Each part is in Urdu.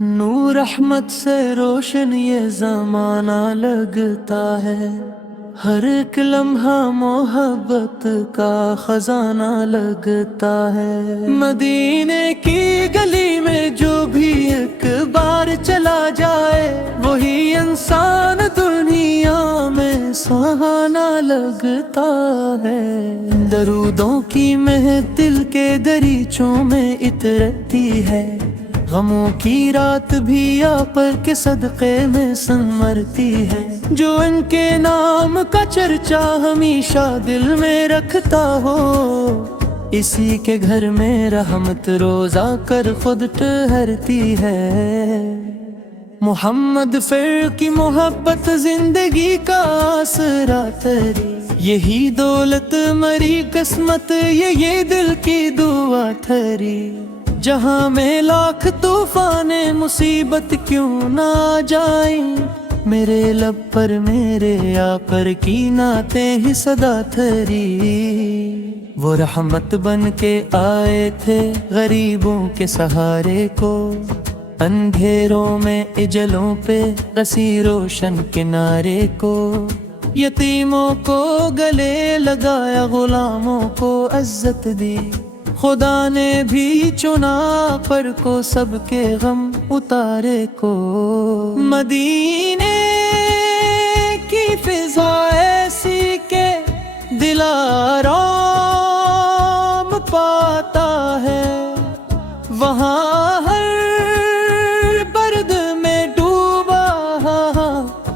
نور رحمت سے روشن یہ زمانہ لگتا ہے، ہر ایک لمحہ محبت کا خزانہ لگتا ہے۔ مدینے کی گلی میں جو بھی ایک بار چلا جائے، وہی انسان دنیا میں سہانا لگتا ہے۔ درودوں کی محفل کے دریچوں میں اترتی ہے، غموں کی رات بھی آپ کے صدقے میں سنورتی ہے۔ جو ان کے نام کا چرچا ہمیشہ دل میں رکھتا ہو، اسی کے گھر میں رحمت روزہ کر خود ٹھہرتی ہے۔ محمد فر کی محبت زندگی کا آسرا تری، یہی دولت مری قسمت، یہ دل کی دعا تھری۔ جہاں میں لاکھ طوفان مصیبت کیوں نہ آ جائیں، میرے لب پر میرے آقا کی نعتیں ہی صدا تھری۔ وہ رحمت بن کے آئے تھے غریبوں کے سہارے کو، اندھیروں میں اجلوں پہ رسی روشن کنارے کو۔ یتیموں کو گلے لگایا، غلاموں کو عزت دی، خدا نے بھی چنا پر کو سب کے غم اتارے کو۔ مدینے کی فضا ایسی کہ دل آرام پاتا ہے، وہاں ہر برد میں ڈوبا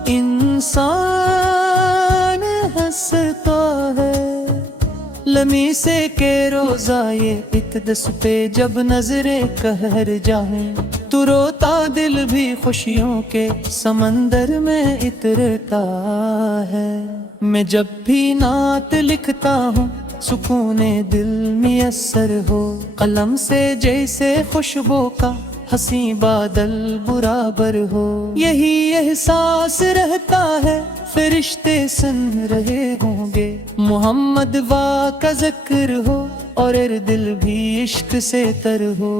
انسان ہنستا ہے۔ لمی سے کے روزہ یہ اقدس پہ جب نظریں قہر جائیں، تو روتا دل بھی خوشیوں کے سمندر میں اترتا ہے۔ میں جب بھی نعت لکھتا ہوں سکون دل میسر ہو، قلم سے جیسے خوشبو کا حسین بادل برابر ہو۔ یہی احساس رہتا ہے فرشتے سن رہے ہوں گے، محمد وا کا ذکر ہو اور دل بھی عشق سے تر ہو۔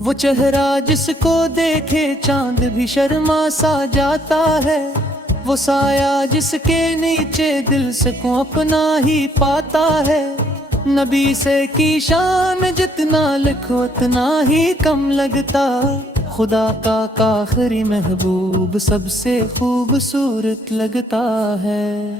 وہ چہرہ جس کو دیکھے چاند بھی شرما سا جاتا ہے، وہ سایہ جس کے نیچے دل سکون اپنا ہی پاتا ہے۔ نبی سے کی شان جتنا لکھو اتنا ہی کم لگتا، خدا کا آخری محبوب سب سے خوبصورت لگتا ہے۔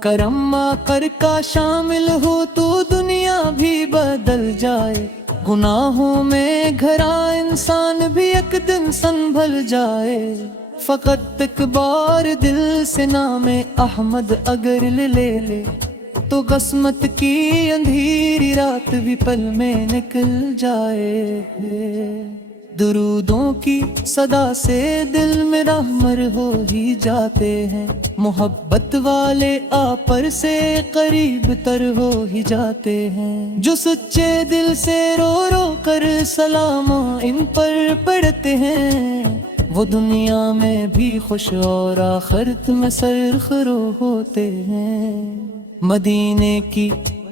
کرم کر کا شامل ہو تو دنیا بھی بدل جائے، گناہوں میں گھرا انسان بھی ایک دن سنبھل جائے۔ فقط ایک بار دل سے نام احمد اگر لے لے، تو قسمت کی اندھیری رات بھی پل میں نکل جائے۔ درودوں کی صدا سے دل میں رحمر ہو ہی جاتے ہیں، محبت والے آپر سے قریب تر ہو ہی جاتے ہیں۔ جو سچے دل سے رو رو کر سلام ان پر پڑھتے ہیں، وہ دنیا میں بھی خوش اور آخرت میں سرخرو ہوتے ہیں۔ مدینے کی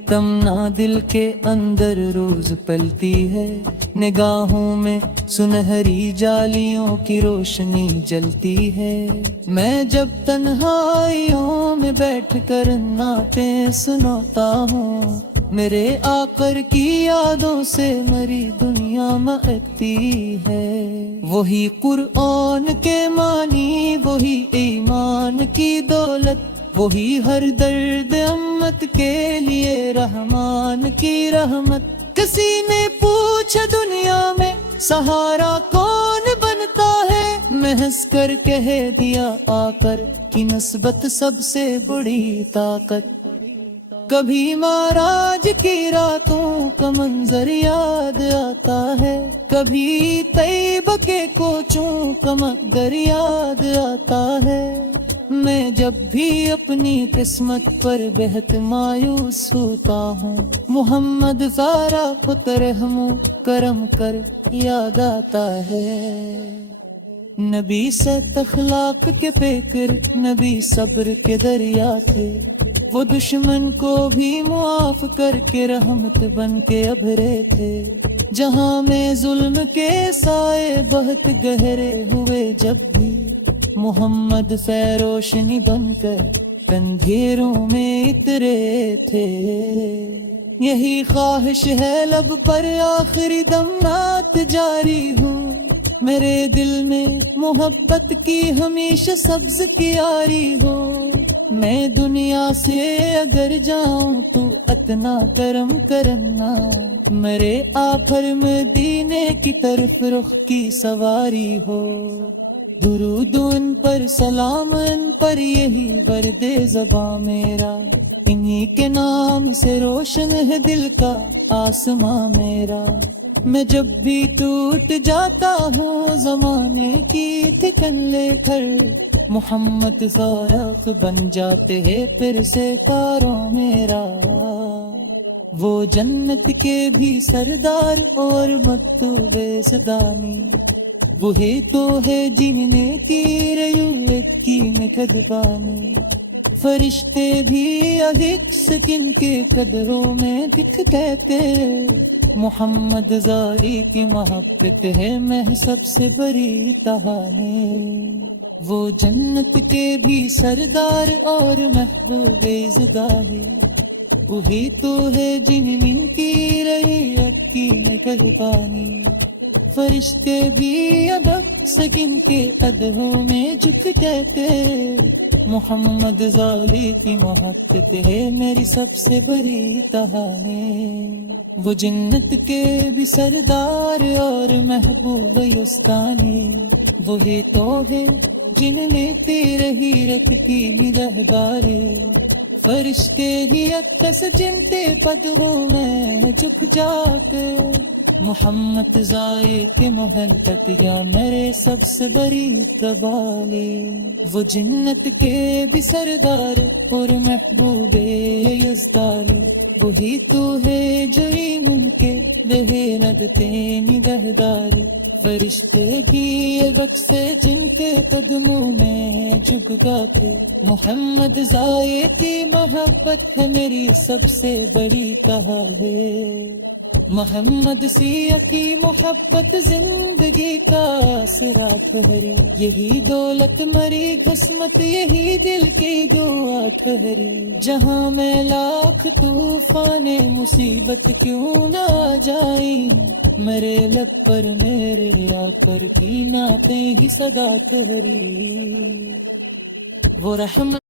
تمنا دل کے اندر روز پلتی ہے، نگاہوں میں سنہری جالیوں کی روشنی جلتی ہے۔ میں جب تنہائیوں میں بیٹھ کر نعتیں سناتا ہوں، میرے آقا کی یادوں سے میری دنیا مہکتی ہے۔ وہی قرآن کے معنی، وہی ایمان کی دولت، وہی ہر درد امت کے لیے رحمان کی رحمت۔ کسی نے پوچھا دنیا میں سہارا کون بنتا ہے، میں ہنس کر کہہ دیا آقا کی نسبت سب سے بڑی طاقت۔ کبھی معراج کی راتوں کا منظر یاد آتا ہے، کبھی طیبہ کے کوچوں کا مگر یاد آتا ہے۔ میں جب بھی اپنی قسمت پر بہت مایوس ہوتا ہوں، محمد زارا خود رحم و کرم کر یاد آتا ہے۔ نبی ست اخلاق کے پیکر، نبی صبر کے دریا تھے، وہ دشمن کو بھی معاف کر کے رحمت بن کے ابھرے تھے۔ جہاں میں ظلم کے سائے بہت گہرے ہوئے جب بھی، محمد سے روشنی بن کر اندھیروں میں اترے تھے۔ یہی خواہش ہے لب پر آخری دم رات جاری ہوں، میرے دل میں محبت کی ہمیشہ سبز کیاری ہو۔ میں دنیا سے اگر جاؤں تو اتنا کرم کرنا، میرے آخر مدینے کی طرف رخ کی سواری ہو۔ درود ان پر سلام ان پر، یہی ورد زباں میرا، انہی کے نام سے روشن ہے دل کا آسماں میرا۔ میں جب بھی ٹوٹ جاتا ہوں زمانے کی تھکن لے کر، محمد ذائق بن جاتے ہیں پھر سے کاروں میرا۔ وہ جنت کے بھی سردار اور مکتوب صدانی، وہی تو ہے جن نے کی ریت کی نکدبانی۔ فرشتے بھی ادھک سکن کے قدروں میں دکھ کہتے، محمد زاری کی محبت ہے میں سب سے بڑی کہانی۔ وہ جنت کے بھی سردار اور محبوب زدانی، وہی تو ہے جن کی ریت کی نگہبانی۔ فرشتے بھی ادب سکن کے قدموں میں جھک کہتے، محمد زاری کی محبت ہے میری سب سے بڑی کہانی۔ وہ جنت کے بھی سردار اور محبوب یستانی، وہی تو ہے جن نے تیرے ہیرت کی نگہبانی۔ فرشتے ہی اکس جنتے قدموں میں جھک جاتے، محمد ضائع کے محبت یا میرے سب سے بڑی قوالی۔ وہ جنت کے بھی سردار اور محبوب یزدانی، وہی تو ہے جو ایمن کے دہے ندتے نگہداری۔ فرشتے بھی یہ بخشے جن کے قدموں میں جھک گاتے، محمد ضائع کی محبت ہے میری سب سے بڑی کہانی۔ محمد سیہ کی محبت زندگی کا آسرا ٹھہری، یہی دولت مری قسمت یہی دل کی دعا ٹھہری۔ جہاں میں لاکھ طوفان مصیبت کیوں نہ آ جائیں، میرے لب پر میرے آقا کی نعتیں ہی صدا ٹھہری۔ وہ رحمت